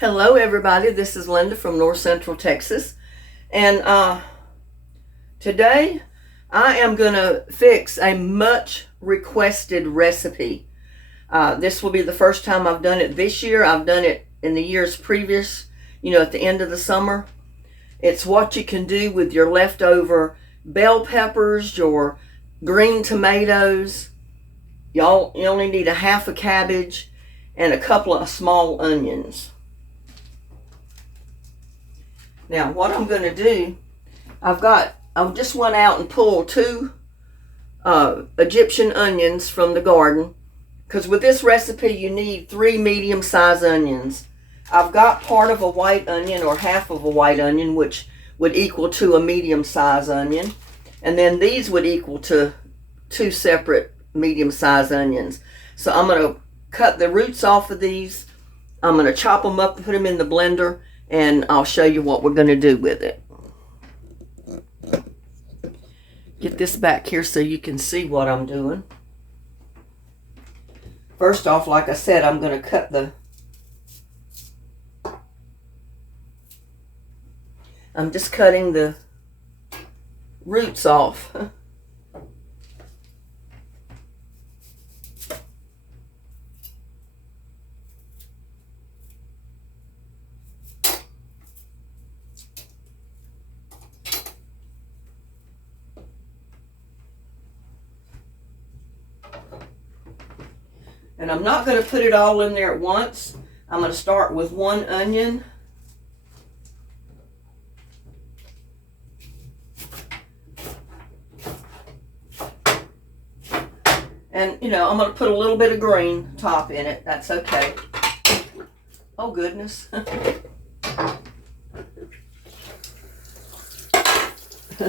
Hello everybody, this is Linda from North Central Texas, and today I am going to fix a much requested recipe. This will be the first time I've done it this year. I've done it in the years previous, at the end of the summer. It's what you can do with your leftover bell peppers, your green tomatoes. You only need a half a cabbage and a couple of small onions. Now, what I'm going to do, I just went out and pulled two Egyptian onions from the garden, because with this recipe you need 3 medium-sized onions. I've got part of a white onion, or half of a white onion, which would equal to a medium-sized onion, and then these would equal to 2 separate medium-sized onions. So I'm going to cut the roots off of these. I'm going to chop them up and put them in the blender, and I'll show you what we're going to do with it. Get this back here so you can see what I'm doing. First off, like I said, I'm going to cut I'm just cutting the roots off. And I'm not going to put it all in there at once. I'm going to start with 1 onion. And, I'm going to put a little bit of green top in it. That's okay. Oh, goodness.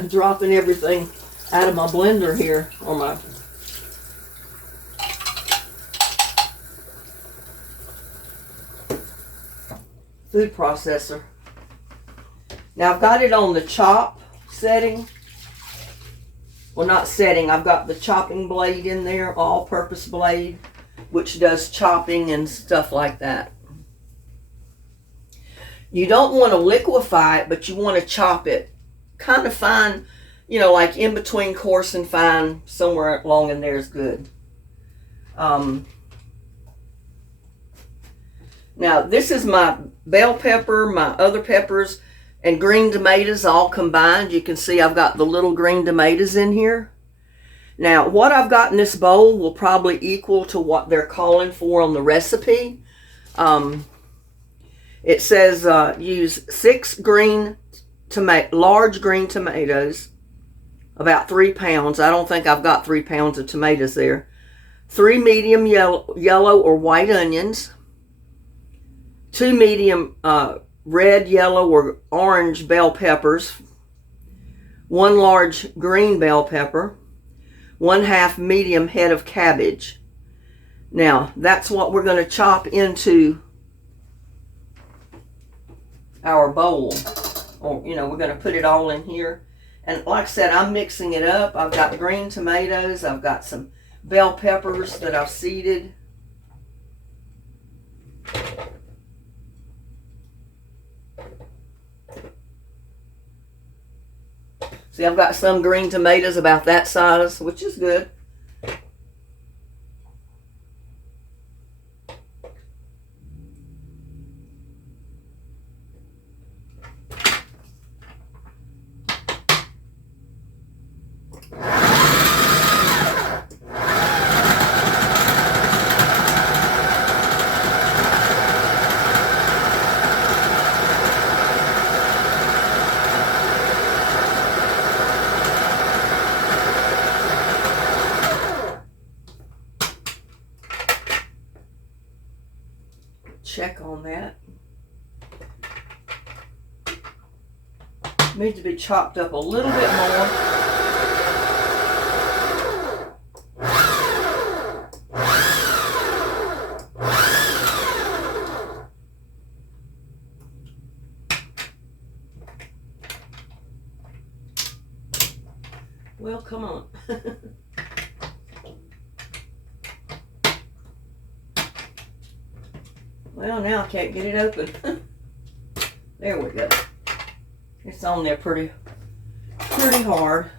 Dropping everything out of my blender here, or my food processor. Now I've got it on the chop setting. Well, not setting. I've got the chopping blade in there, all-purpose blade, which does chopping and stuff like that. You don't want to liquefy it, but you want to chop it kind of fine, like in between coarse and fine, somewhere along in there is good. Now, this is my bell pepper, my other peppers, and green tomatoes all combined. You can see I've got the little green tomatoes in here. Now, what I've got in this bowl will probably equal to what they're calling for on the recipe. It says use 6 large green tomatoes, about 3 pounds. I don't think I've got 3 pounds of tomatoes there. 3 medium yellow or white onions. 2 medium red, yellow, or orange bell peppers. 1 large green bell pepper. 1/2 medium head of cabbage. Now, that's what we're going to chop into our bowl. Or, we're going to put it all in here. And like I said, I'm mixing it up. I've got green tomatoes. I've got some bell peppers that I've seeded. See, I've got some green tomatoes about that size, which is good. Check on that. Needs to be chopped up a little bit more. Well, come on. Well, now I can't get it open. There we go. It's on there pretty hard.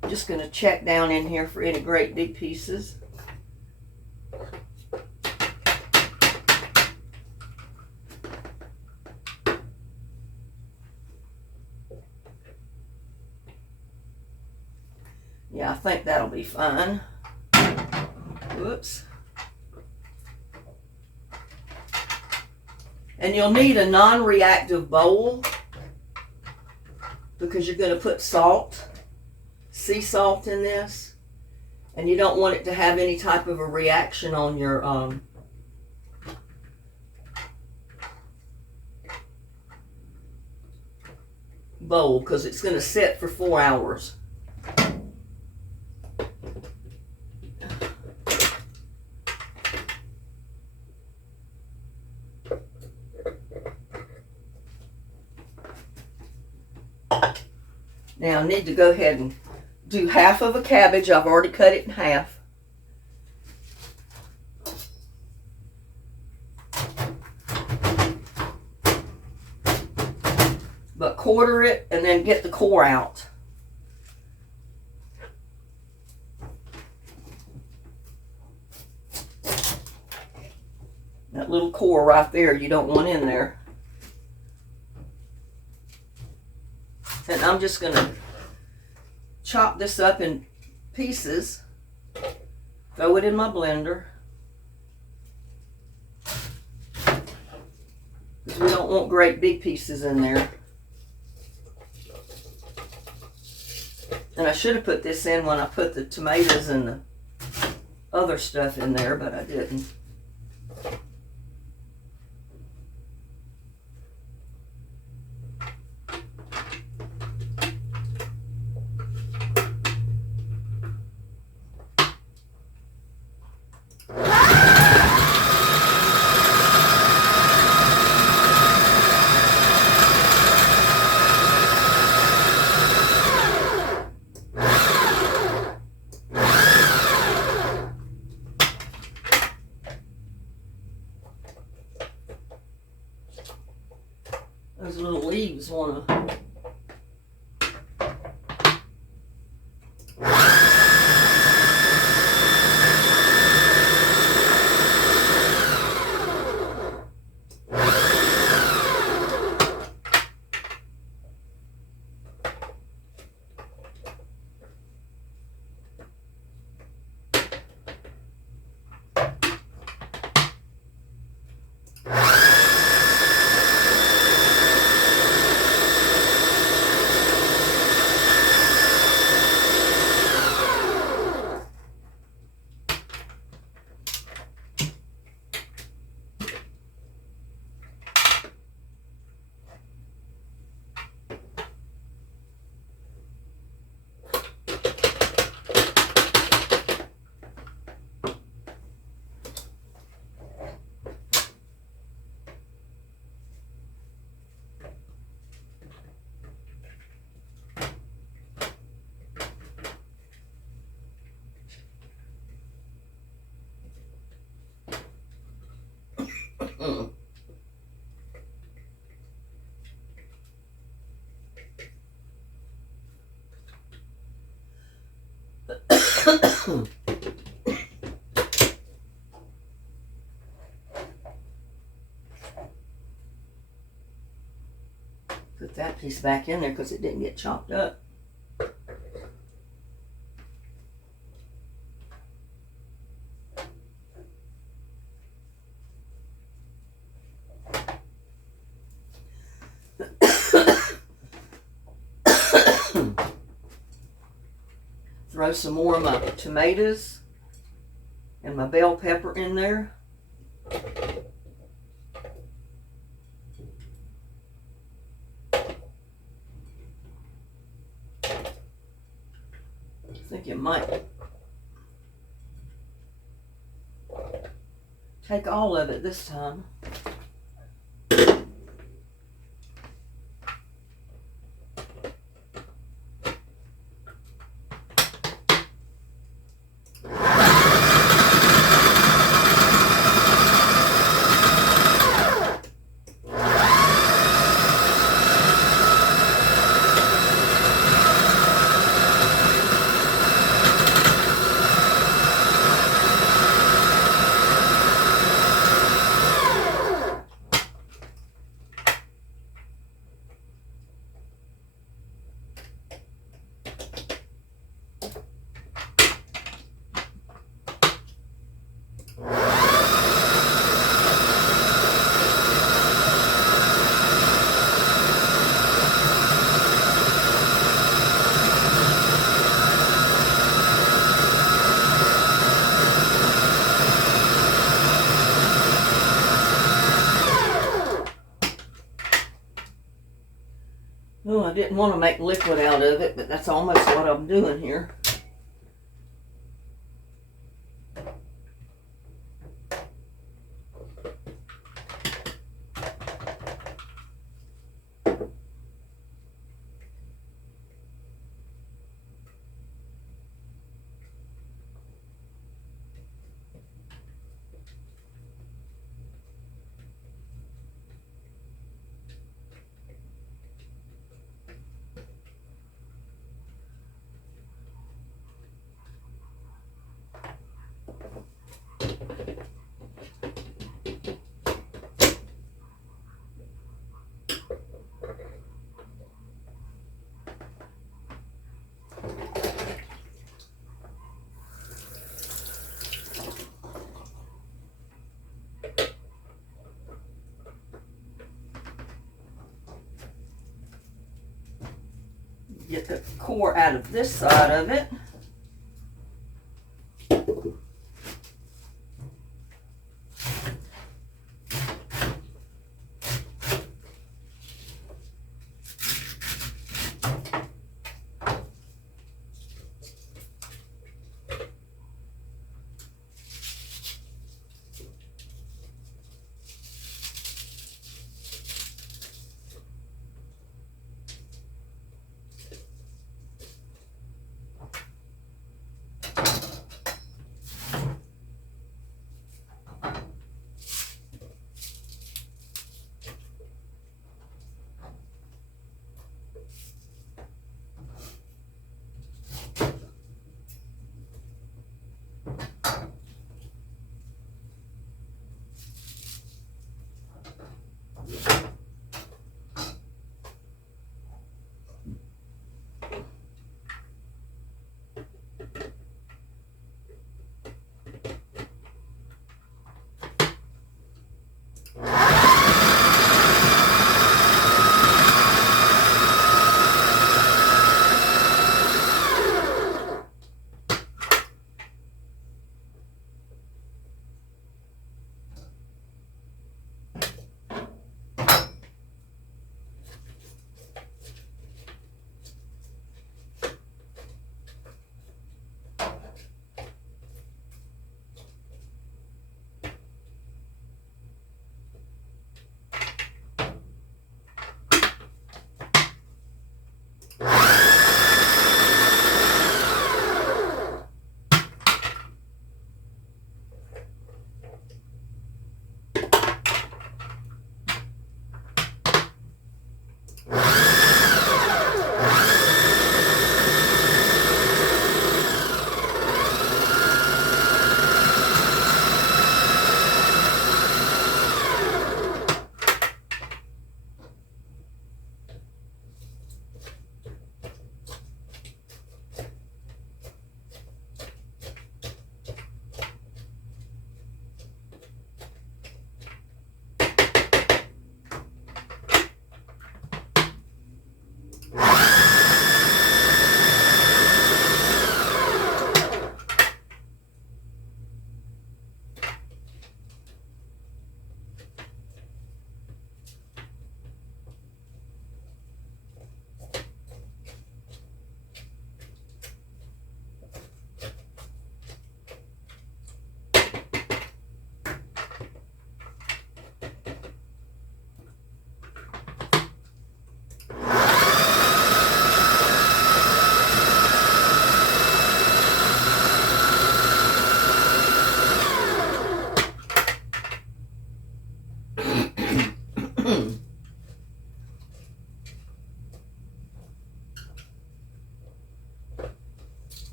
I'm just going to check down in here for any great big pieces. Yeah, I think that'll be fine. Whoops. And you'll need a non-reactive bowl because you're going to put salt, sea salt in this, and you don't want it to have any type of a reaction on your bowl because it's going to sit for 4 hours. Now I need to go ahead and do half of a cabbage. I've already cut it in half. But quarter it and then get the core out. That little core right there you don't want in there. And I'm just going to chop this up in pieces, throw it in my blender, because we don't want great big pieces in there. And I should have put this in when I put the tomatoes and the other stuff in there, but I didn't. Those little leaves want to... Put that piece back in there because it didn't get chopped up. Throw some more of my tomatoes and my bell pepper in there. I think it might take all of it this time. I didn't want to make liquid out of it, but that's almost what I'm doing here. Get the core out of this side of it.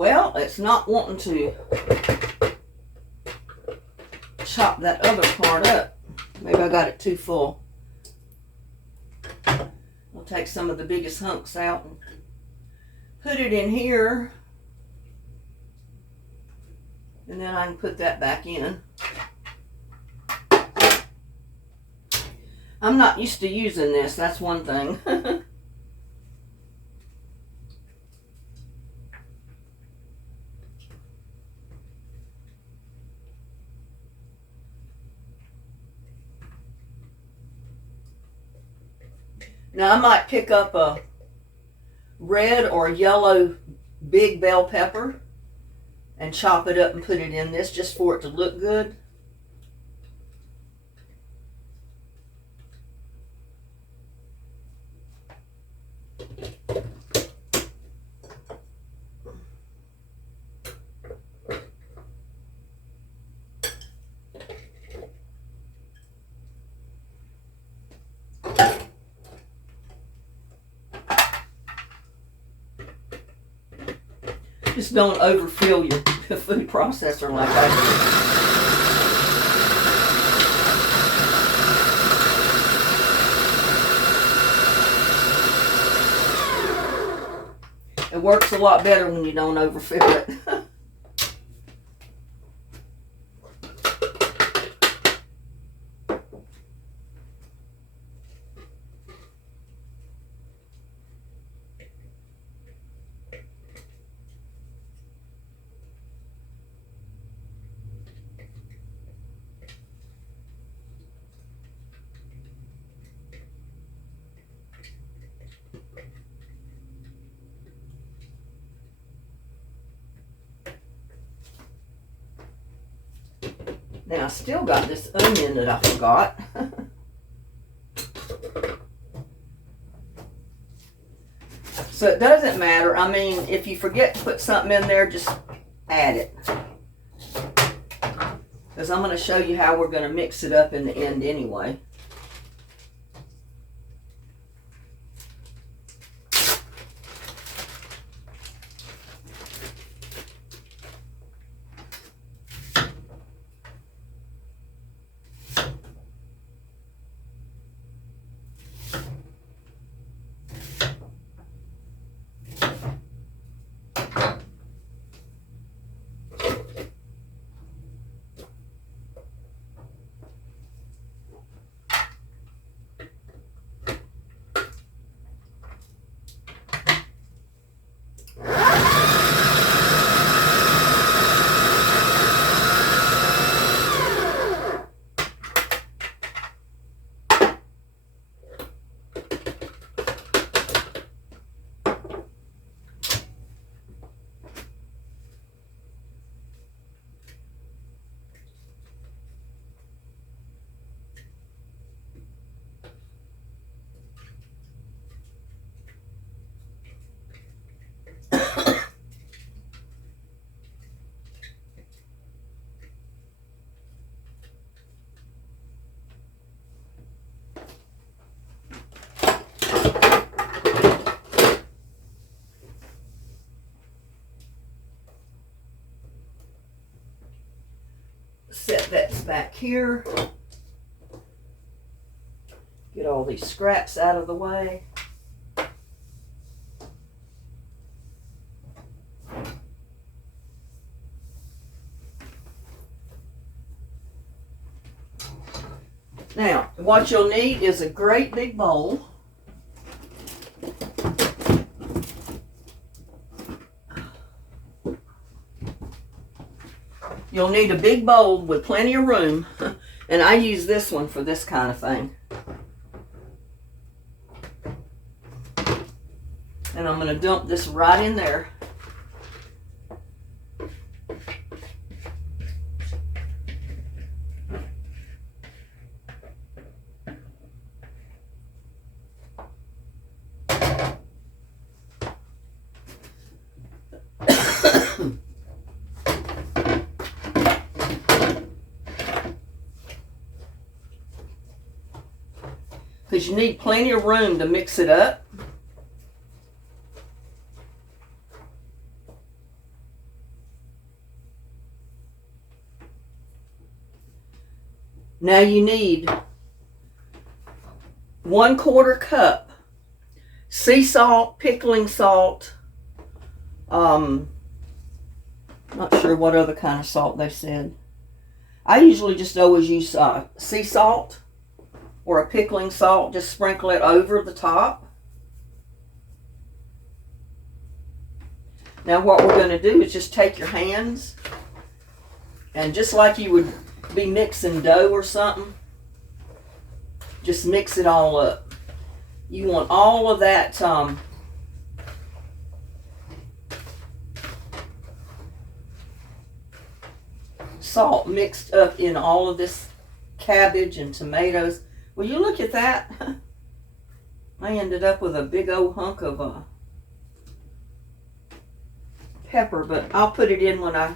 Well, it's not wanting to chop that other part up. Maybe I got it too full. I'll take some of the biggest hunks out and put it in here. And then I can put that back in. I'm not used to using this, that's one thing. Now I might pick up a red or yellow big bell pepper and chop it up and put it in this just for it to look good. Just don't overfill your food processor like I do. It works a lot better when you don't overfill it. Now I still got this onion that I forgot. So it doesn't matter. I mean, if you forget to put something in there, just add it. Because I'm going to show you how we're going to mix it up in the end anyway. Set that back here. Get all these scraps out of the way. Now, what you'll need is a great big bowl. You'll need a big bowl with plenty of room, and I use this one for this kind of thing. And I'm going to dump this right in there. Because you need plenty of room to mix it up. Now you need 1/4 cup sea salt, pickling salt, Not sure what other kind of salt they said. I usually just always use sea salt or a pickling salt. Just sprinkle it over the top. Now what we're going to do is just take your hands and just like you would be mixing dough or something, just mix it all up. You want all of that salt mixed up in all of this cabbage and tomatoes. Will you look at that? I ended up with a big old hunk of pepper, but I'll put it in when I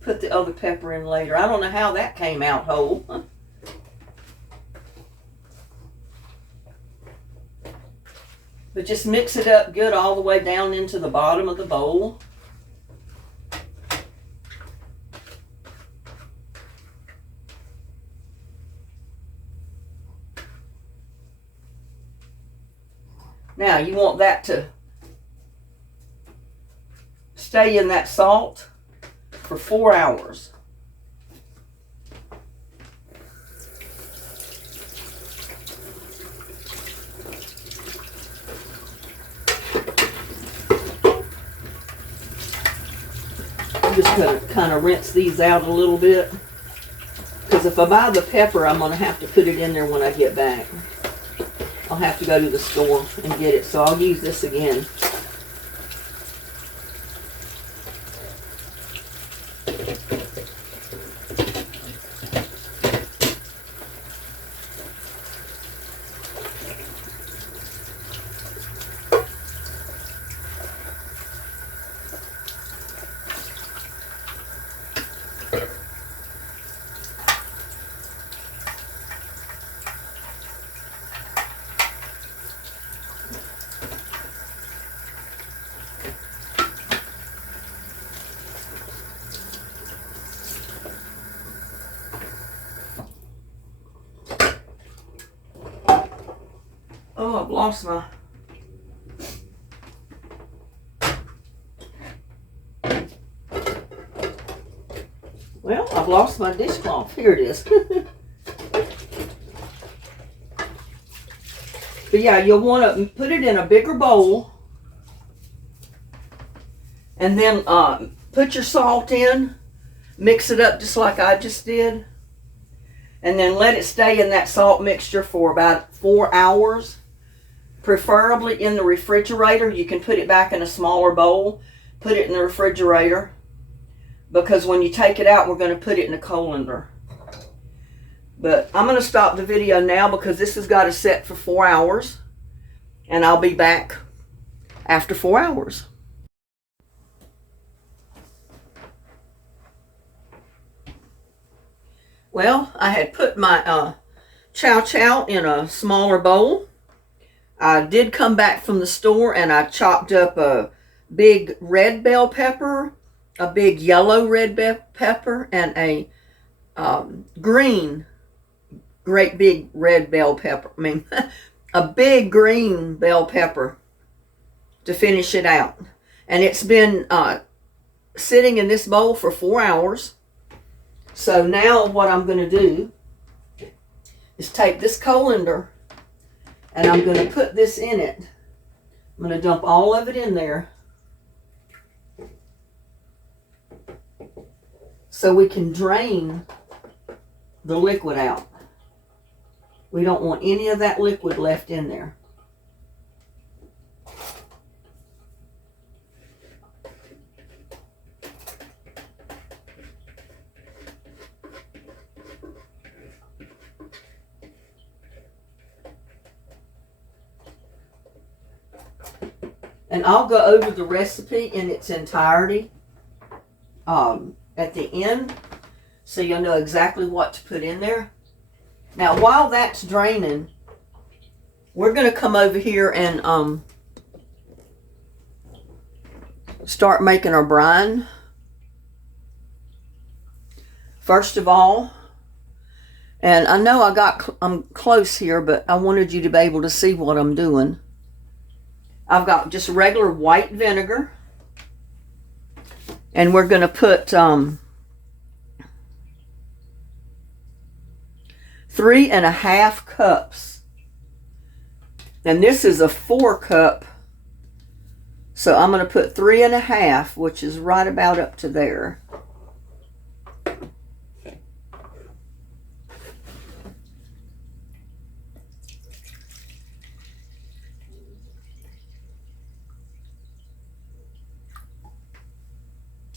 put the other pepper in later. I don't know how that came out whole. But just mix it up good all the way down into the bottom of the bowl. Now you want that to stay in that salt for 4 hours. I'm just going to kind of rinse these out a little bit, because if I buy the pepper, I'm going to have to put it in there when I get back. I'll have to go to the store and get it, so I'll use this again. Oh, I've lost my... Well, I've lost my dishcloth. Here it is. But yeah, you'll want to put it in a bigger bowl. And then put your salt in. Mix it up just like I just did. And then let it stay in that salt mixture for about 4 hours. Preferably in the refrigerator. You can put it back in a smaller bowl. Put it in the refrigerator. Because when you take it out, we're going to put it in a colander. But I'm going to stop the video now because this has got to set for 4 hours. And I'll be back after 4 hours. Well, I had put my chow chow in a smaller bowl. I did come back from the store and I chopped up a big red bell pepper, a big yellow red bell pepper, and a green, great big red bell pepper. I mean, a big green bell pepper to finish it out. And it's been sitting in this bowl for 4 hours. So now what I'm going to do is take this colander and I'm going to put this in it. I'm going to dump all of it in there so we can drain the liquid out. We don't want any of that liquid left in there. And I'll go over the recipe in its entirety at the end, so you'll know exactly what to put in there. Now, while that's draining, we're going to come over here and start making our brine. First of all, and I know I'm close here, but I wanted you to be able to see what I'm doing. I've got just regular white vinegar. And we're going to put 3.5 cups. And this is a 4 cup. So I'm going to put 3.5, which is right about up to there.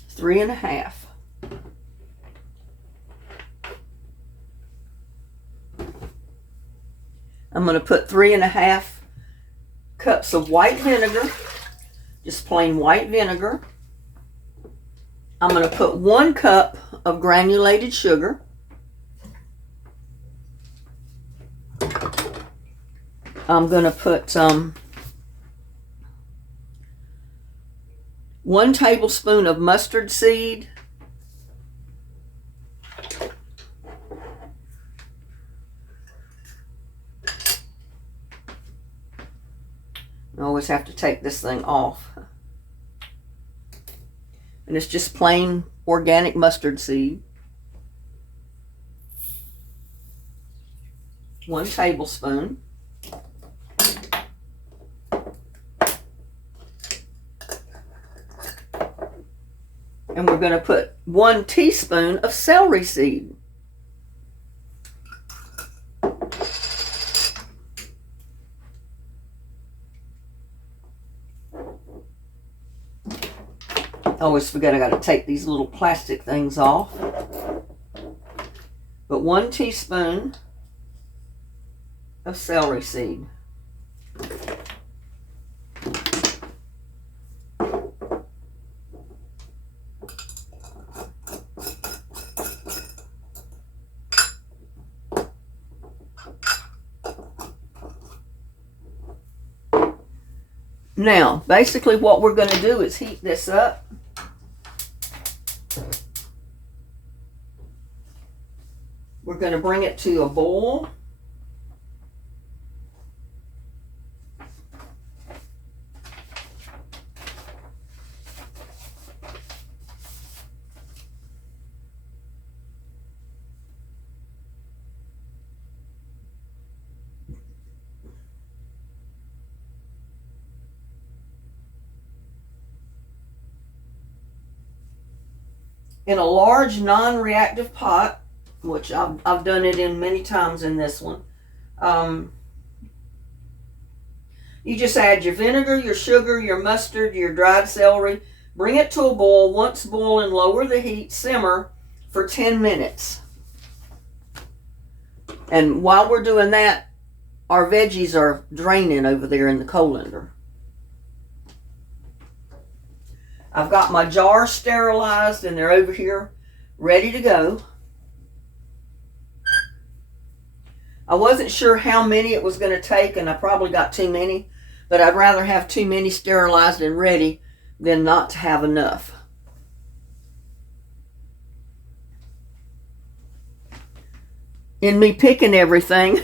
Three and a half. I'm going to put 3.5 cups of white vinegar, just plain white vinegar. I'm going to put 1 cup of granulated sugar. I'm going to put 1 tablespoon of mustard seed. I always have to take this thing off. And it's just plain organic mustard seed. 1 tablespoon. And we're going to put 1 teaspoon of celery seed. I always forget I got to take these little plastic things off. But 1 teaspoon of celery seed. Now, basically what we're going to do is heat this up. We're going to bring it to a boil. In a large non-reactive pot, which I've done it in many times in this one. You just add your vinegar, your sugar, your mustard, your dried celery. Bring it to a boil. Once boiling, lower the heat, simmer for 10 minutes. And while we're doing that, our veggies are draining over there in the colander. I've got my jars sterilized and they're over here ready to go. I wasn't sure how many it was going to take, and I probably got too many, but I'd rather have too many sterilized and ready than not to have enough. In me picking everything,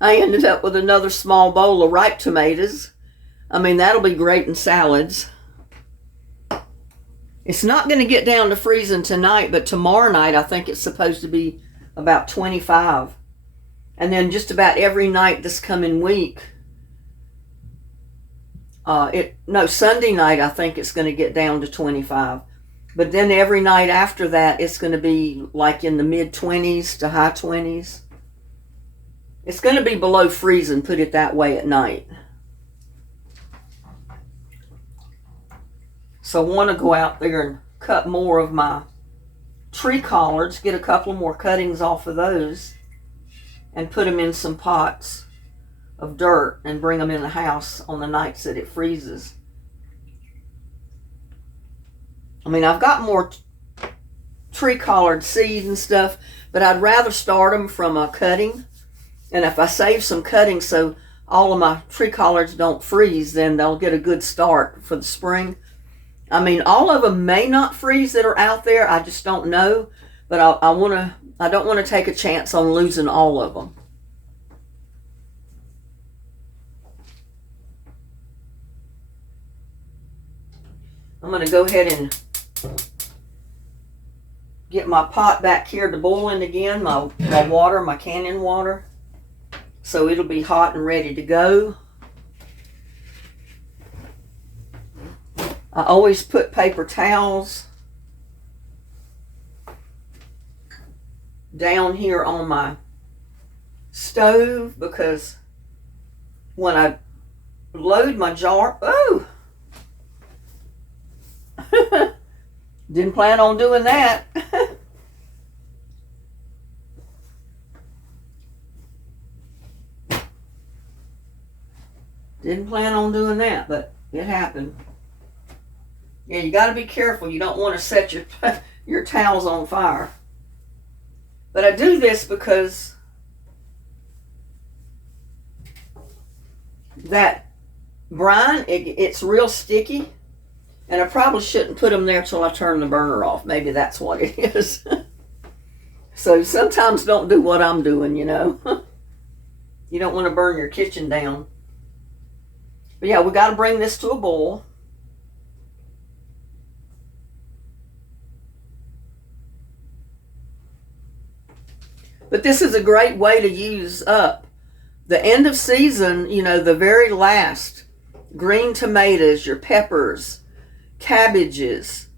I ended up with another small bowl of ripe tomatoes. I mean, that'll be great in salads. It's not going to get down to freezing tonight, but tomorrow night I think it's supposed to be about 25. And then just about every night this coming week, Sunday night I think it's going to get down to 25. But then every night after that it's going to be like in the mid-20s to high 20s. It's going to be below freezing, put it that way, at night. So I want to go out there and cut more of my tree collards, get a couple more cuttings off of those, and put them in some pots of dirt and bring them in the house on the nights that it freezes. I mean, I've got more tree collard seed and stuff, but I'd rather start them from a cutting. And if I save some cuttings so all of my tree collards don't freeze, then they'll get a good start for the spring. I mean, all of them may not freeze that are out there. I just don't know. But I don't want to take a chance on losing all of them. I'm going to go ahead and my pot back here to boiling again, my water, my canyon water. So it'll be hot and ready to go. I always put paper towels down here on my stove because when I load my jar, oh, didn't plan on doing that. Didn't plan on doing that, but it happened. Yeah, you got to be careful. You don't want to set your towels on fire. But I do this because that brine, it's real sticky. And I probably shouldn't put them there till I turn the burner off. Maybe that's what it is. So sometimes don't do what I'm doing, you know. You don't want to burn your kitchen down. But yeah, we got to bring this to a boil. But this is a great way to use up the end of season, you know, the very last green tomatoes, your peppers, cabbages,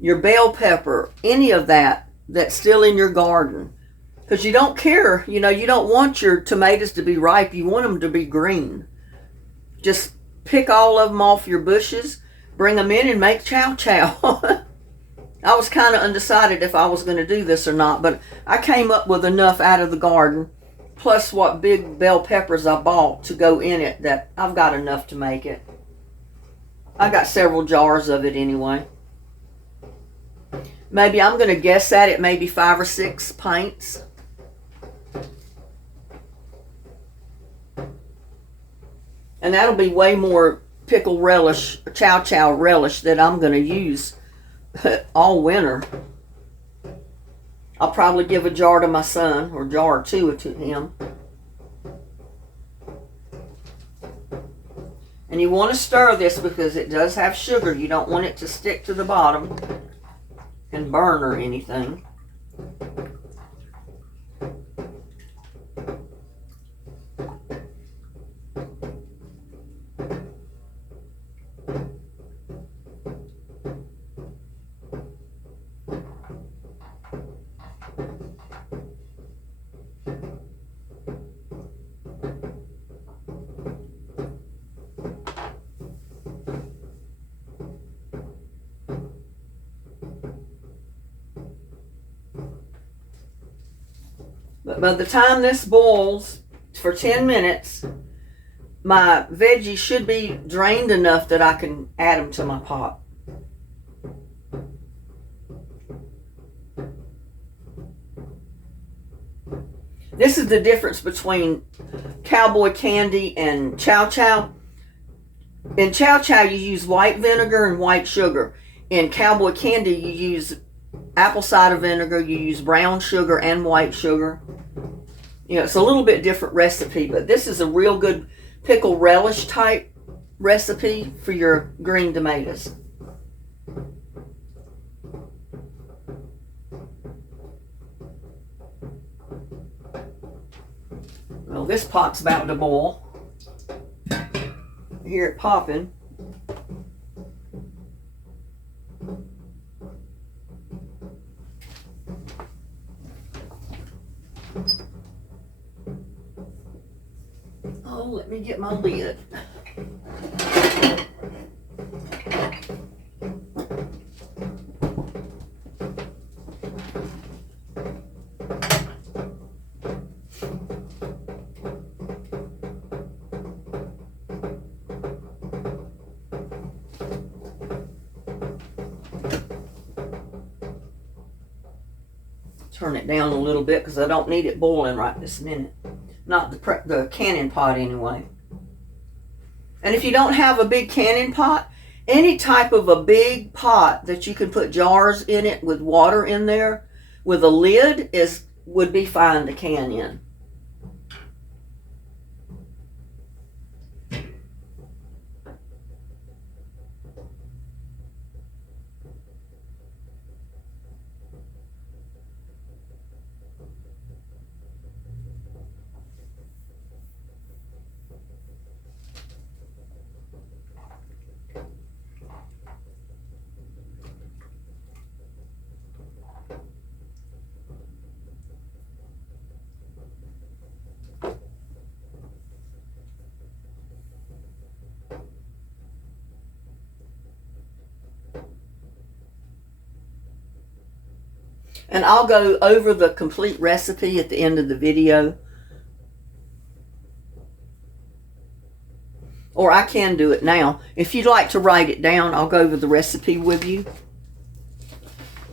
your bell pepper, any of that's still in your garden. Because you don't care, you know, you don't want your tomatoes to be ripe. You want them to be green. Just pick all of them off your bushes, bring them in and make chow chow. I was kind of undecided if I was going to do this or not, but I came up with enough out of the garden, plus what big bell peppers I bought to go in it, that I've got enough to make it. I got several jars of it anyway. Maybe I'm going to guess at it, maybe 5 or 6 pints. And that'll be way more pickle relish, chow chow relish that I'm going to use all winter. I'll probably give a jar to my son, or a jar or 2 to him. And you want to stir this because it does have sugar. You don't want it to stick to the bottom and burn or anything. But by the time this boils for 10 minutes, my veggies should be drained enough that I can add them to my pot. This is the difference between cowboy candy and chow chow. In chow chow, you use white vinegar and white sugar. In cowboy candy, you use apple cider vinegar, you use brown sugar and white sugar. You know, it's a little bit different recipe, but this is a real good pickle relish type recipe for your green tomatoes. Well, this pot's about to boil. You hear it popping. Oh, let me get my lid. Turn it down a little bit because I don't need it boiling right this minute. Not the canning pot anyway. And if you don't have a big canning pot, any type of a big pot that you can put jars in it with water in there with a lid would be fine to can in. And I'll go over the complete recipe at the end of the video. Or I can do it now. If you'd like to write it down, I'll go over the recipe with you.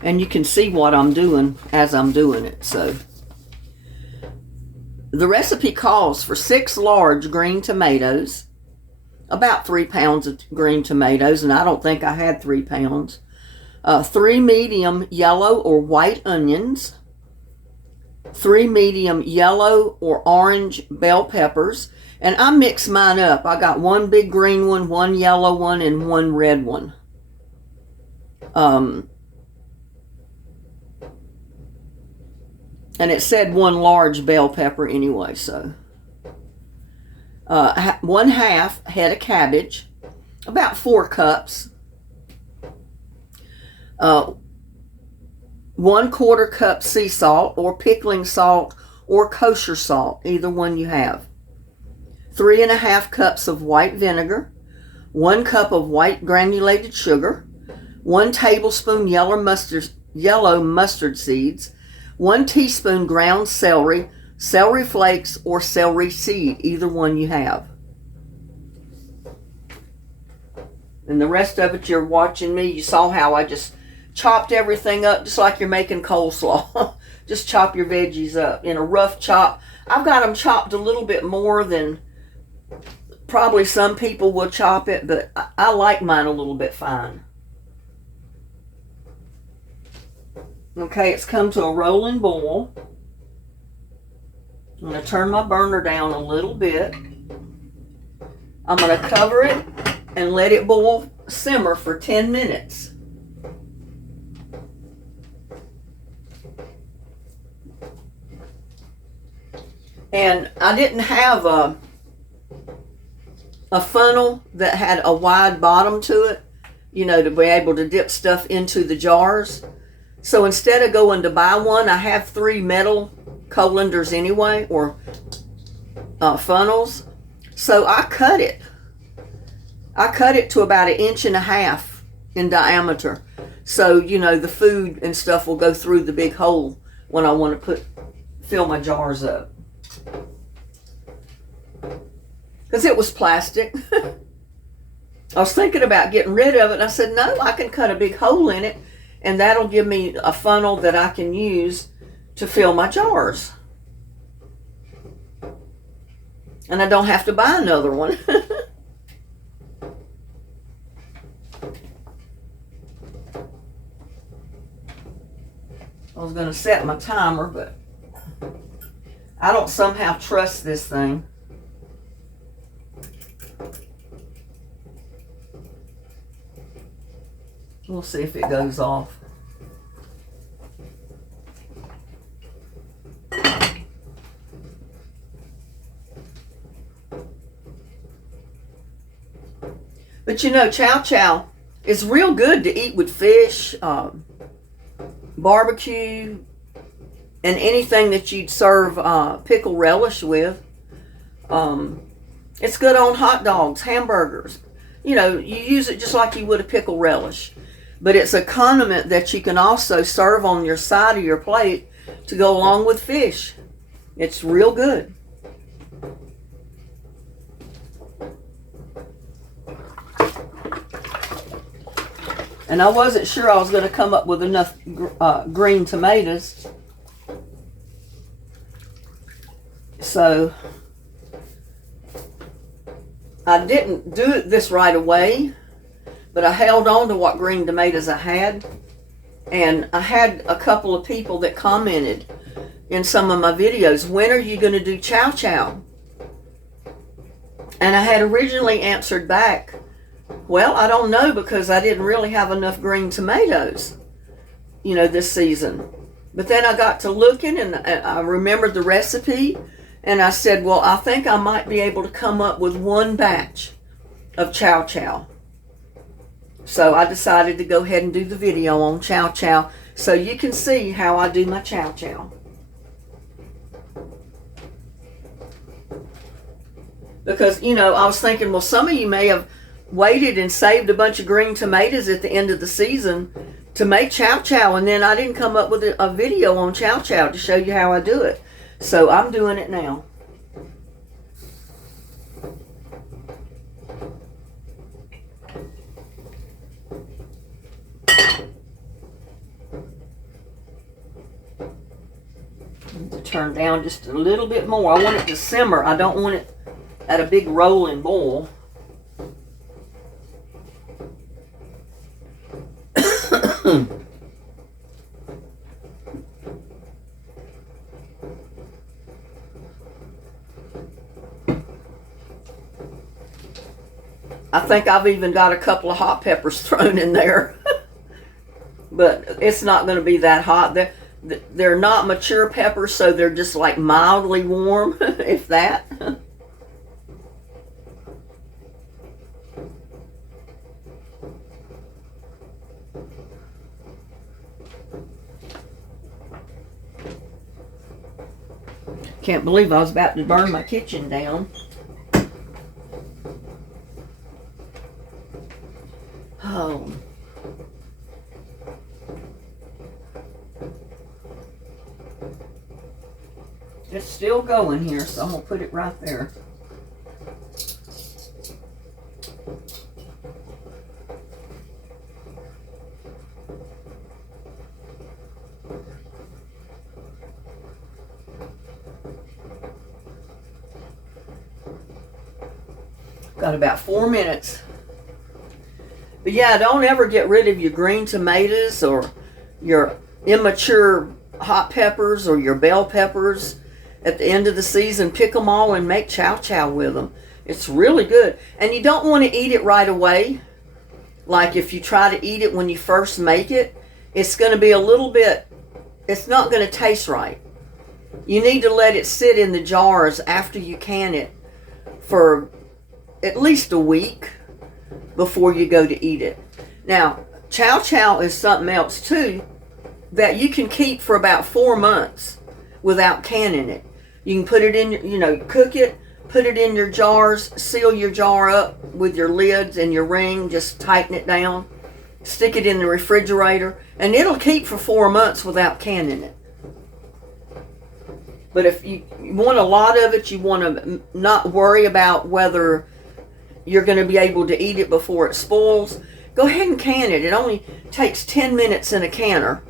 And you can see what I'm doing as I'm doing it. So, the recipe calls for 6 large green tomatoes, about 3 pounds of green tomatoes, and I don't think I had 3 pounds. 3 medium yellow or white onions, 3 medium yellow or orange bell peppers, and I mix mine up. I got 1 big green one, 1 yellow one, and 1 red one. And it said 1 large bell pepper anyway, so. 1/2 head of cabbage, about 4 cups. 1/4 cup sea salt or pickling salt or kosher salt, either one you have. 3.5 cups of white vinegar, 1 cup of white granulated sugar, 1 tablespoon yellow mustard seeds, 1 teaspoon ground celery, celery flakes or celery seed, either one you have. And the rest of it, you're watching me. You saw how I just chopped everything up just like you're making coleslaw. Just chop your veggies up in a rough chop. I've got them chopped a little bit more than probably some people will chop it, but I like mine a little bit fine. Okay, it's come to a rolling boil. I'm going to turn my burner down a little bit. I'm going to cover it and let it boil, simmer for 10 minutes. And I didn't have a funnel that had a wide bottom to it, you know, to be able to dip stuff into the jars. So instead of going to buy one, I have 3 metal colanders anyway, or funnels. So I cut it. I cut it to about 1.5 inches in diameter. So, you know, the food and stuff will go through the big hole when I want to fill my jars up. Because it was plastic. I was thinking about getting rid of it, and I said, no, I can cut a big hole in it, and that'll give me a funnel that I can use to fill my jars. And I don't have to buy another one. I was going to set my timer, but I don't somehow trust this thing. We'll see if it goes off. But you know, chow chow is real good to eat with fish, barbecue, and anything that you'd serve pickle relish with. It's good on hot dogs, hamburgers. You know, you use it just like you would a pickle relish. But it's a condiment that you can also serve on your side of your plate to go along with fish. It's real good. And I wasn't sure I was going to come up with enough green tomatoes. So I didn't do this right away, but I held on to what green tomatoes I had. And I had a couple of people that commented in some of my videos, when are you going to do chow chow? And I had originally answered back, well, I don't know, because I didn't really have enough green tomatoes, you know, this season. But then I got to looking, and I remembered the recipe, and I said, well, I think I might be able to come up with 1 batch of chow chow. So I decided to go ahead and do the video on chow chow so you can see how I do my chow chow. Because, you know, I was thinking, well, some of you may have waited and saved a bunch of green tomatoes at the end of the season to make chow chow, and then I didn't come up with a video on chow chow to show you how I do it. So I'm doing it now. To turn down just a little bit more. I want it to simmer. I don't want it at a big rolling boil. I think I've even got a couple of hot peppers thrown in there. But it's not going to be that hot. They're not mature peppers, so they're just like mildly warm, if that. Can't believe I was about to burn my kitchen down. Oh. It's still going here, so I'm going to put it right there. Got about 4 minutes. But yeah, don't ever get rid of your green tomatoes or your immature hot peppers or your bell peppers. At the end of the season, pick them all and make chow chow with them. It's really good. And you don't want to eat it right away. Like if you try to eat it when you first make it, it's going to be a little bit, it's not going to taste right. You need to let it sit in the jars after you can it for at least a week before you go to eat it. Now, chow chow is something else too that you can keep for about 4 months without canning it. You can put it in, cook it, put it in your jars, seal your jar up with your lids and your ring, just tighten it down, stick it in the refrigerator, and it'll keep for 4 months without canning it. But if you want a lot of it, you want to not worry about whether you're going to be able to eat it before it spoils, go ahead and can it. It only takes 10 minutes in a canner,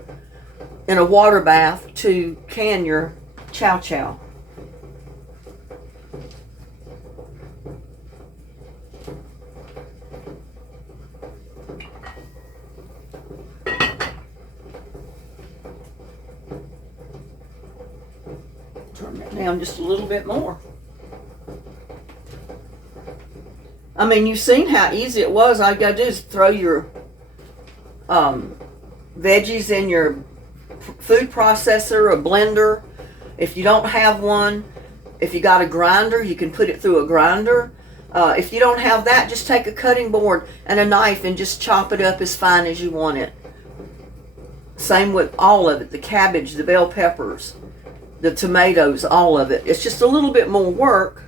in a water bath, to can your chow chow. Turn it down just a little bit more. I mean, you've seen how easy it was. All you got to do is throw your veggies in your food processor, a blender. If you don't have one, if you got a grinder, you can put it through a grinder. If you don't have that, just take a cutting board and a knife and just chop it up as fine as you want it. Same with all of it, the cabbage, the bell peppers, the tomatoes, all of it. It's just a little bit more work,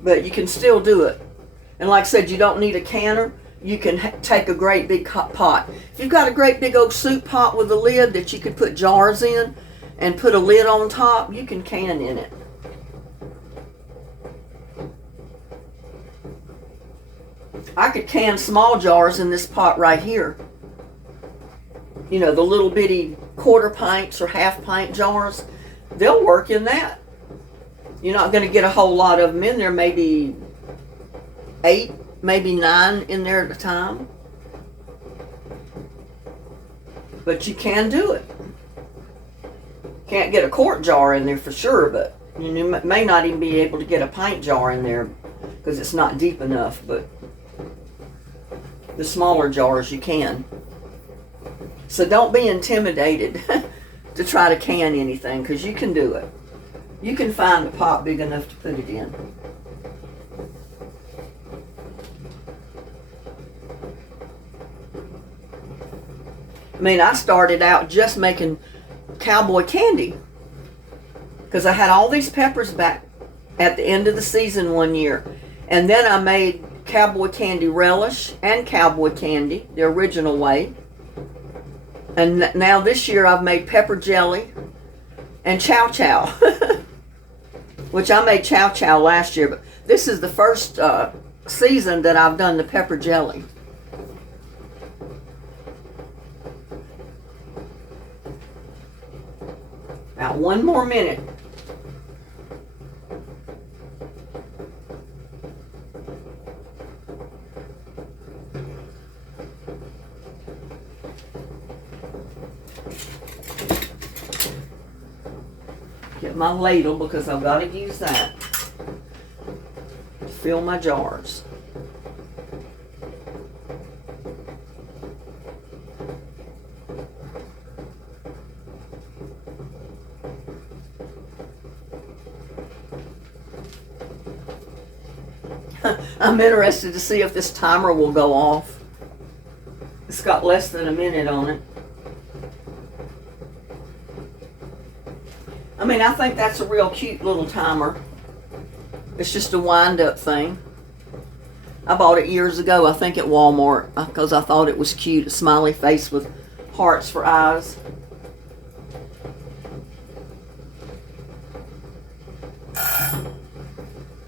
but you can still do it. And like I said, you don't need a canner. You can take a great big pot. If you've got a great big old soup pot with a lid that you could put jars in and put a lid on top, you can can in it. I could can small jars in this pot right here. The little bitty quarter pints or half pint jars. They'll work in that. You're not going to get a whole lot of them in there, maybe 8, maybe 9 in there at a time. But you can do it. Can't get a quart jar in there for sure, but you may not even be able to get a pint jar in there because it's not deep enough, but the smaller jars you can. So don't be intimidated to try to can anything, because you can do it. You can find a pot big enough to put it in. I mean, I started out just making cowboy candy because I had all these peppers back at the end of the season one year. And then I made cowboy candy relish and cowboy candy, the original way. And now this year I've made pepper jelly and chow chow, which I made chow chow last year, but this is the first season that I've done the pepper jelly. About 1 more minute. Get my ladle because I've got to use that to fill my jars. I'm interested to see if this timer will go off. It's got less than a minute on it. I mean, I think that's a real cute little timer. It's just a wind-up thing. I bought it years ago, I think at Walmart, because I thought it was cute. A smiley face with hearts for eyes.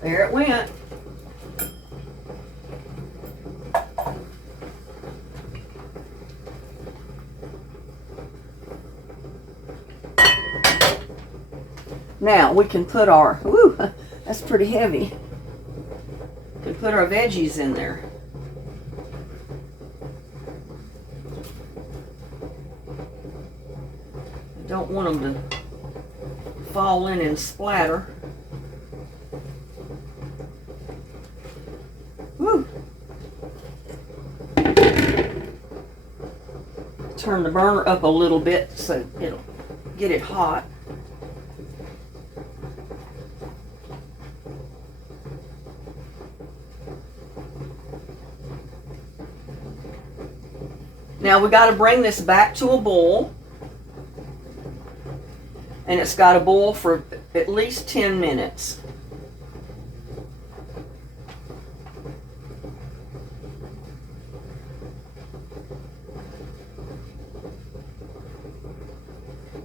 There it went. Now we can put our, woo, that's pretty heavy. We can put our veggies in there. I don't want them to fall in and splatter. Woo. Turn the burner up a little bit so it'll get it hot. Now we got to bring this back to a boil, and it's got to boil for at least 10 minutes.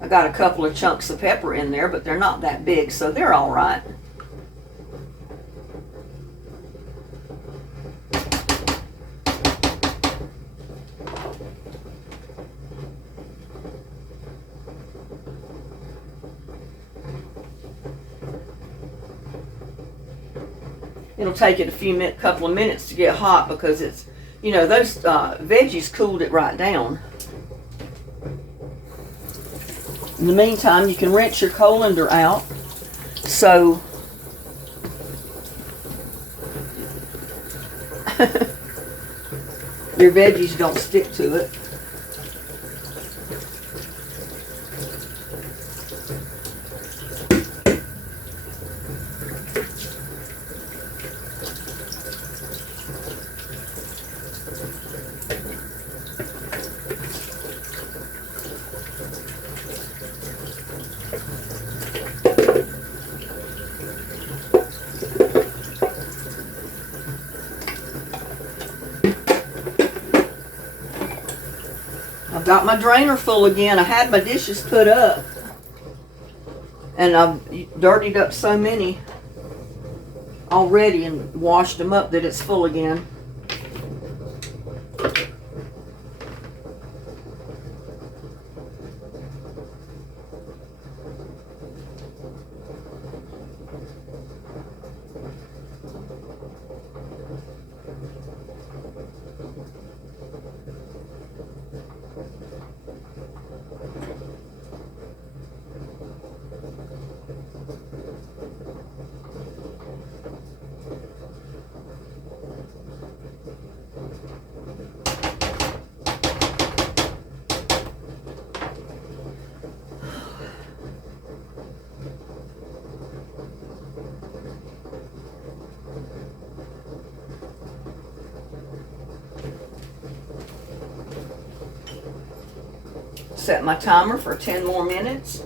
I got a couple of chunks of pepper in there, but they're not that big, so they're all right. It'll take it a couple of minutes to get hot because it's, you know, those veggies cooled it right down. In the meantime, you can rinse your colander out so your veggies don't stick to it. I've got my drainer full again. I had my dishes put up, and I've dirtied up so many already and washed them up that it's full again. Set my timer for 10 more minutes.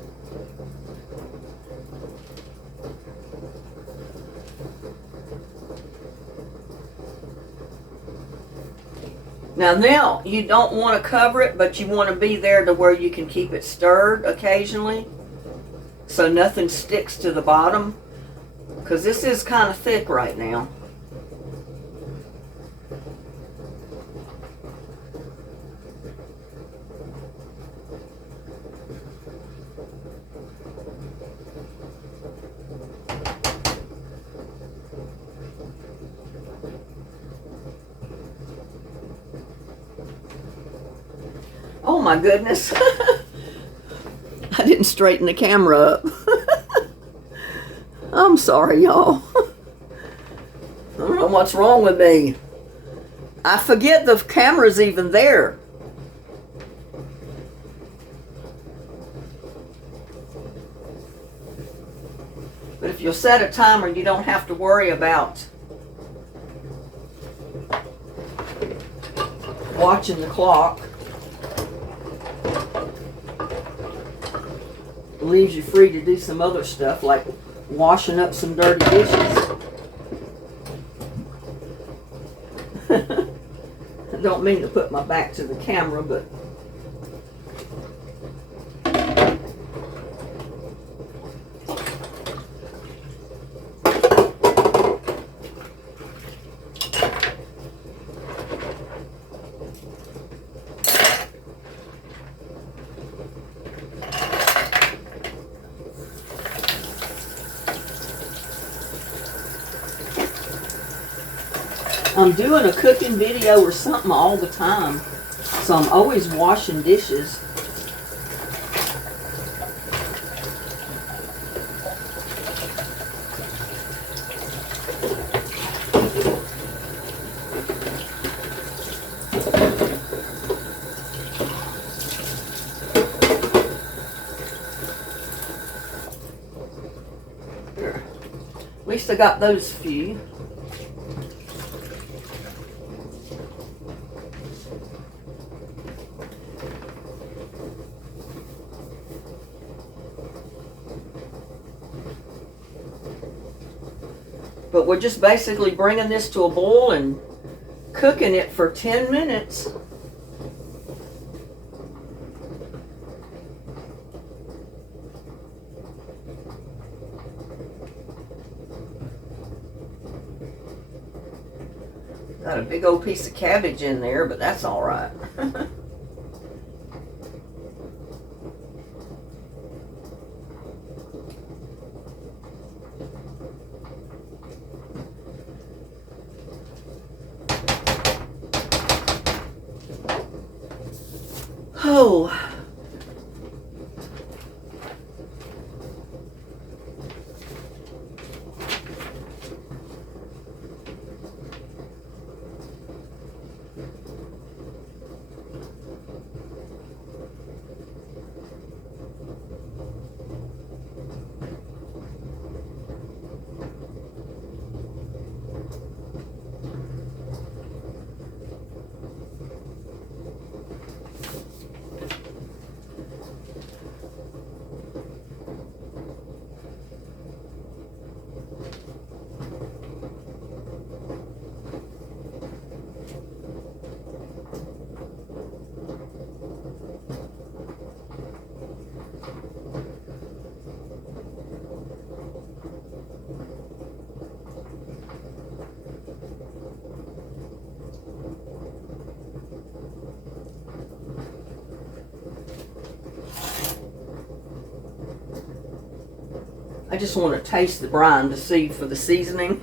Now, you don't want to cover it, but you want to be there to where you can keep it stirred occasionally so nothing sticks to the bottom, because this is kind of thick right now. Oh my goodness. I didn't straighten the camera up. I'm sorry, y'all. I don't know what's wrong with me. I forget the camera's even there. But if you'll set a timer, you don't have to worry about watching the clock. It leaves you free to do some other stuff like washing up some dirty dishes. I don't mean to put my back to the camera, but I'm doing a cooking video or something all the time, so I'm always washing dishes. There. At least I got those few. But we're just basically bringing this to a boil and cooking it for 10 minutes. Got a big old piece of cabbage in there, but that's all right. Oh. I just want to taste the brine to see for the seasoning.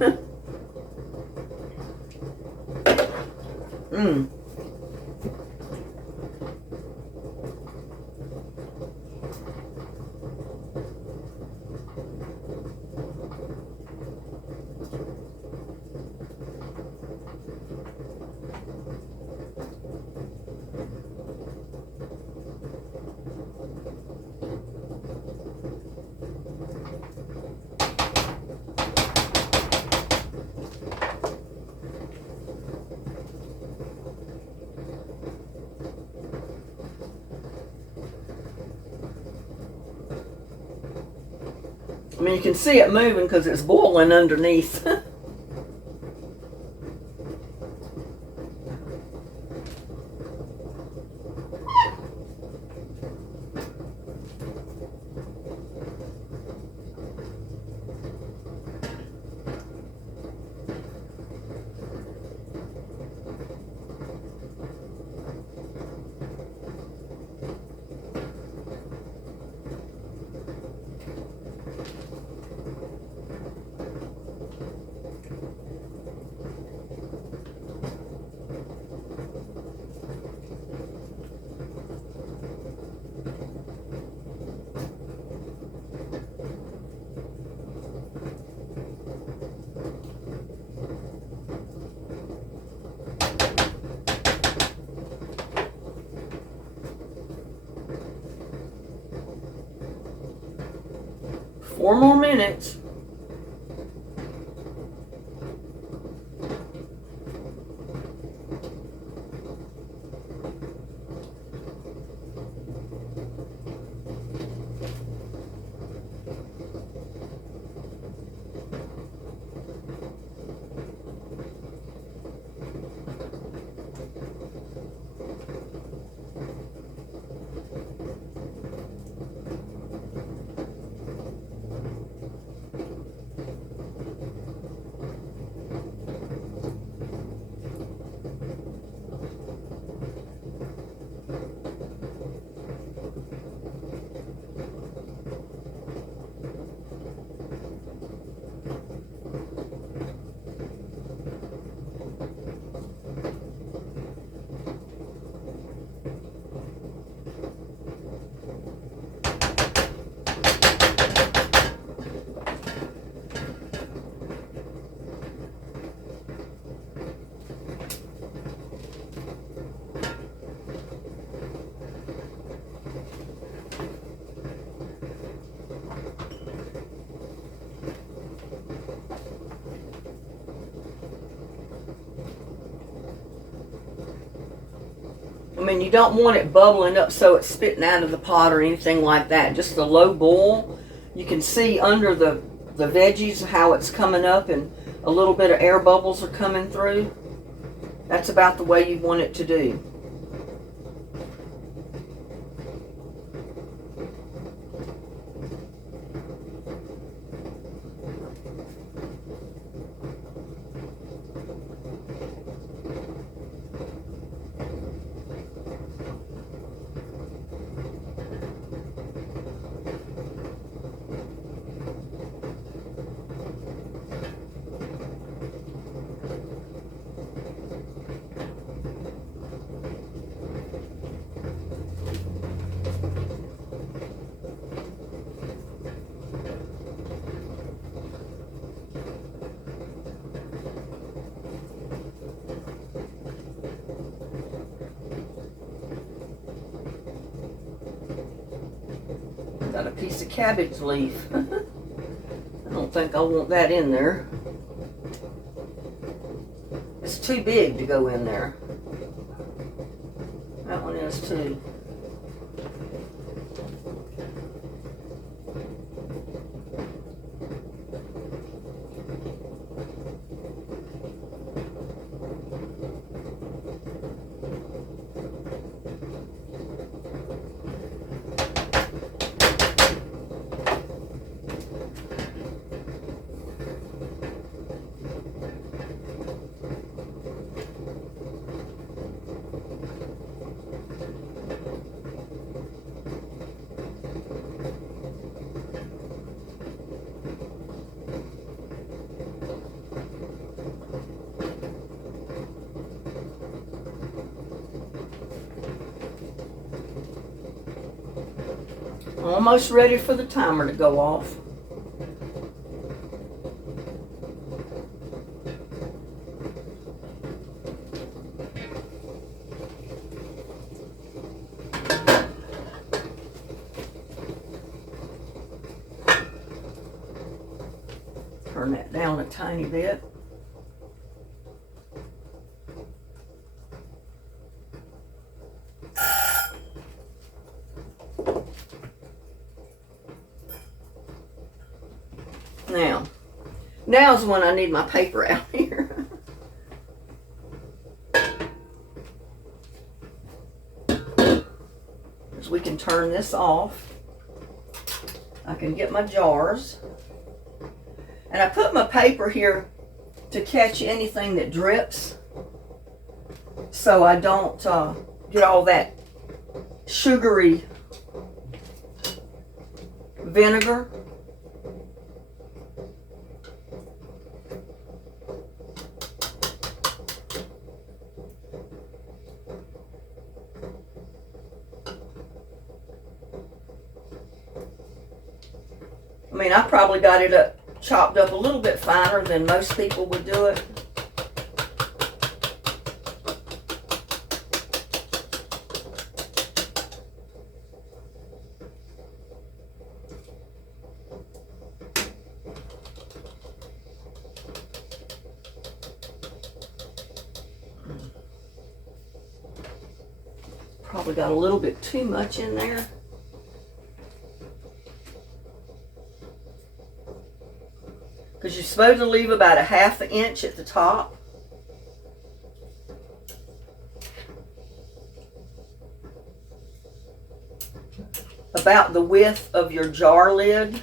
Mmm. I mean, you can see it moving because it's boiling underneath. 4 more minutes. I mean, you don't want it bubbling up so it's spitting out of the pot or anything like that. Just a low boil. You can see under the veggies how it's coming up and a little bit of air bubbles are coming through. That's about the way you want it to do. Got a piece of cabbage leaf. I don't think I want that in there. It's too big to go in there. That one is too. Almost ready for the timer to go off. Turn that down a tiny bit. Now's when I need my paper out here. As we can turn this off. I can get my jars. And I put my paper here to catch anything that drips, so I don't get all that sugary vinegar. I mean, I probably got it chopped up a little bit finer than most people would do it. Probably got a little bit too much in there. Because you're supposed to leave about a 1/2 inch at the top. About the width of your jar lid.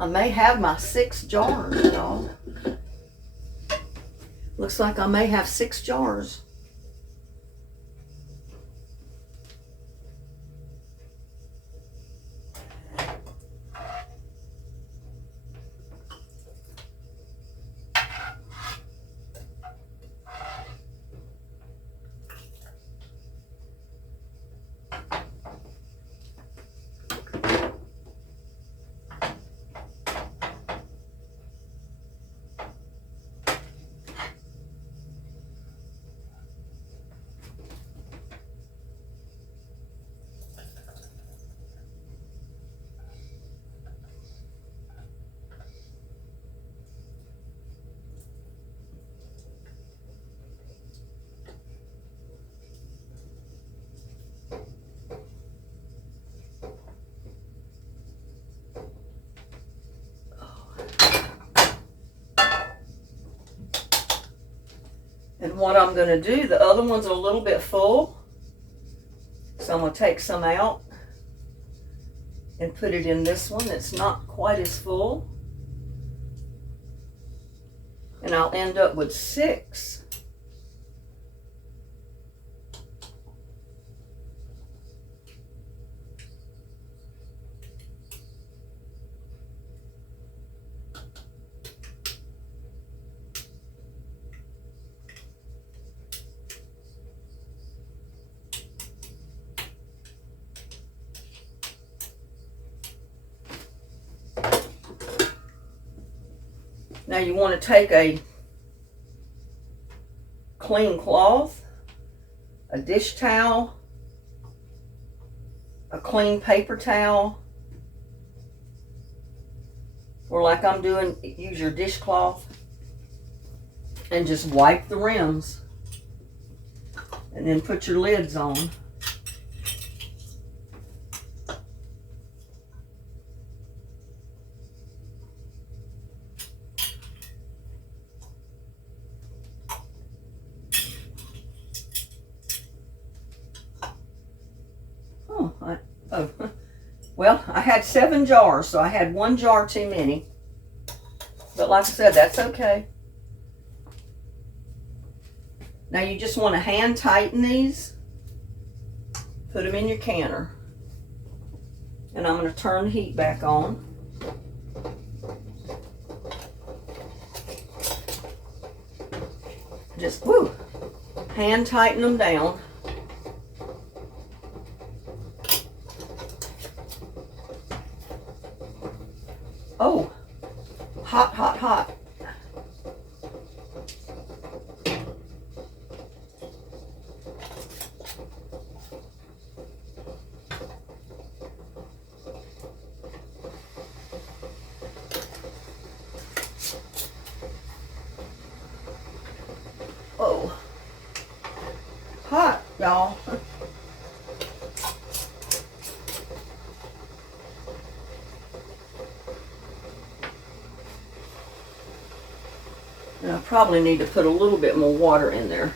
I may have my 6 jars, y'all. Looks like I may have 6 jars. And what I'm going to do, the other one's a little bit full, so I'm going to take some out and put it in this one that's not quite as full. And I'll end up with 6. Now you want to take a clean cloth, a dish towel, a clean paper towel, or like I'm doing, use your dishcloth, and just wipe the rims. And then put your lids on. Well, I had 7 jars, so I had 1 jar too many. But like I said, that's okay. Now you just want to hand tighten these. Put them in your canner. And I'm going to turn the heat back on. Just, whoo, hand tighten them down. Oh, hot, hot, hot. Oh, hot, y'all. And I probably need to put a little bit more water in there.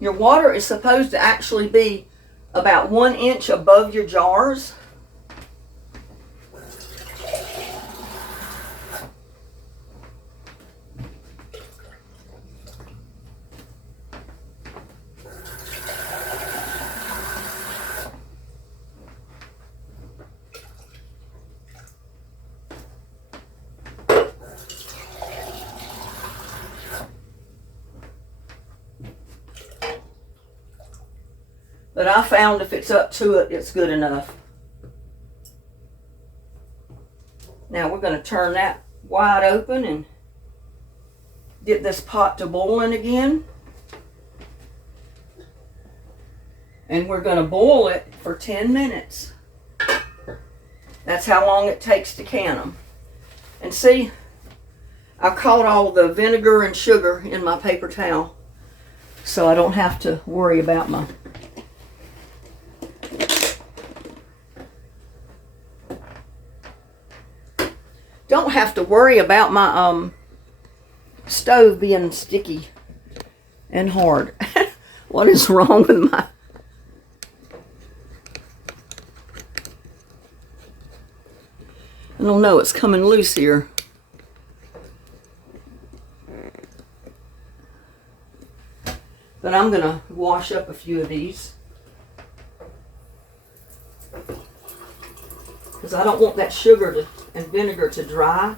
Your water is supposed to actually be about 1 inch above your jars. But I found if it's up to it, it's good enough. Now we're going to turn that wide open and get this pot to boiling again. And we're going to boil it for 10 minutes. That's how long it takes to can them. And see, I caught all the vinegar and sugar in my paper towel, so I don't have to worry about my stove being sticky and hard. What is wrong with my... I don't know, it's coming loose here. But I'm gonna wash up a few of these, because I don't want that sugar and vinegar to dry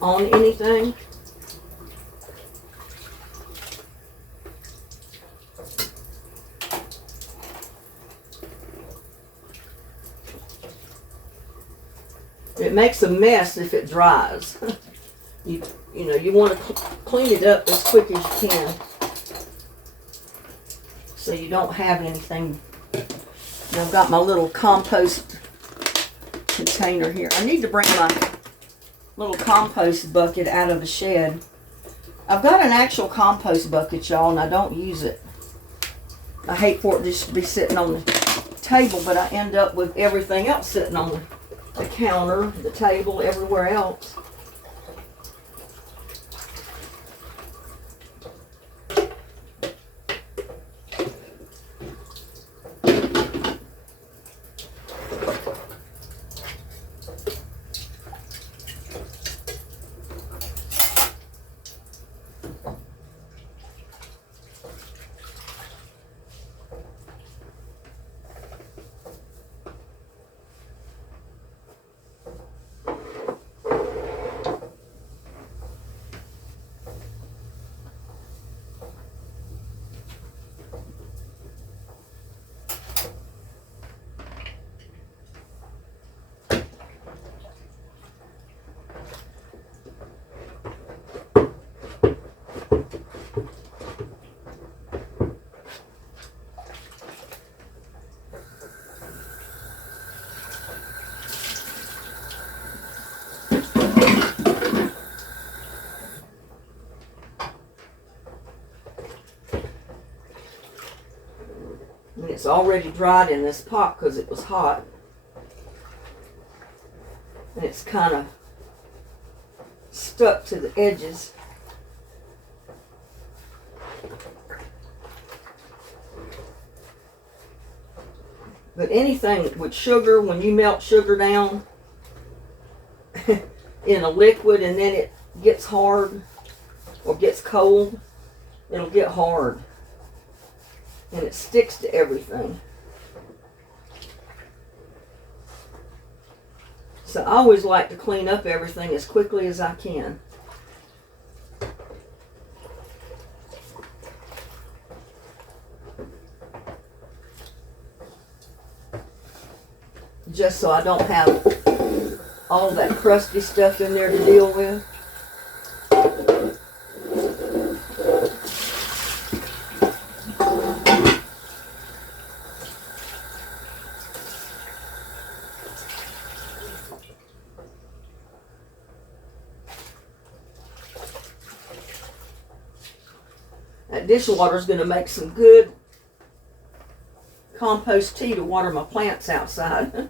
on anything. It makes a mess if it dries. You know, you want to clean it up as quick as you can, so you don't have anything. And I've got my little compost container here. I need to bring my little compost bucket out of the shed. I've got an actual compost bucket, y'all, and I don't use it. I hate for it just to be sitting on the table, but I end up with everything else sitting on the counter, the table, everywhere else. And it's already dried in this pot because it was hot. And it's kind of stuck to the edges. But anything with sugar, when you melt sugar down in a liquid and then it gets hard or gets cold, it'll get hard. And it sticks to everything. So I always like to clean up everything as quickly as I can. Just so I don't have all that crusty stuff in there to deal with. That dishwater is going to make some good compost tea to water my plants outside.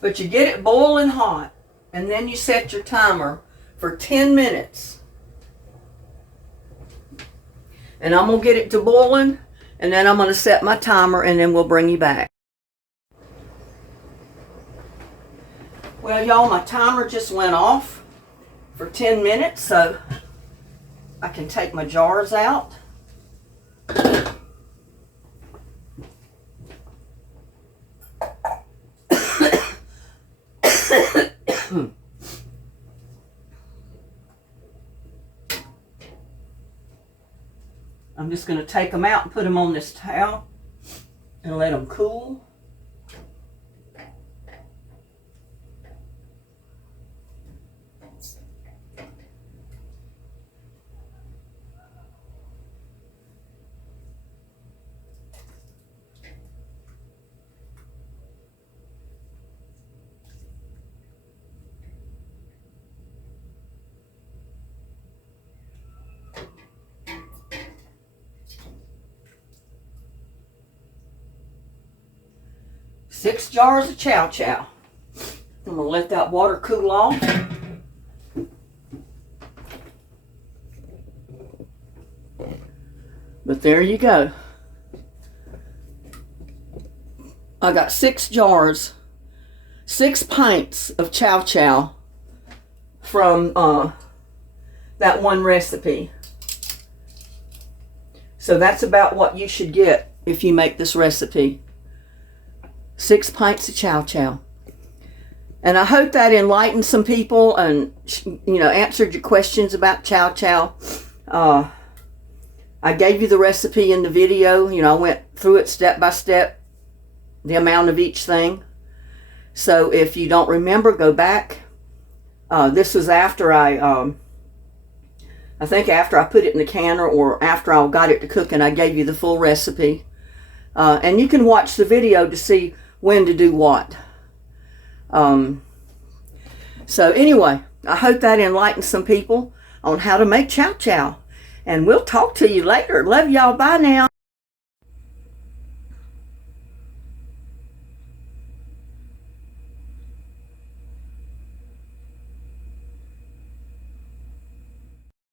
But you get it boiling hot, and then you set your timer for 10 minutes. And I'm going to get it to boiling, and then I'm going to set my timer, and then we'll bring you back. Well, y'all, my timer just went off for 10 minutes, so I can take my jars out. I'm just going to take them out and put them on this towel and let them cool. Six jars of Chow Chow. I'm going to let that water cool off. But there you go. I got 6 jars, 6 pints of Chow Chow from that one recipe. So that's about what you should get if you make this recipe. 6 pints of Chow Chow. And I hope that enlightened some people and, you know, answered your questions about Chow Chow. I gave you the recipe in the video. You know, I went through it step by step, the amount of each thing. So if you don't remember, go back. This was after I think after I put it in the canner or after I got it to cook and I gave you the full recipe. And you can watch the video to see when to do what. So anyway, I hope that enlightens some people on how to make Chow Chow. And we'll talk to you later. Love y'all. Bye now.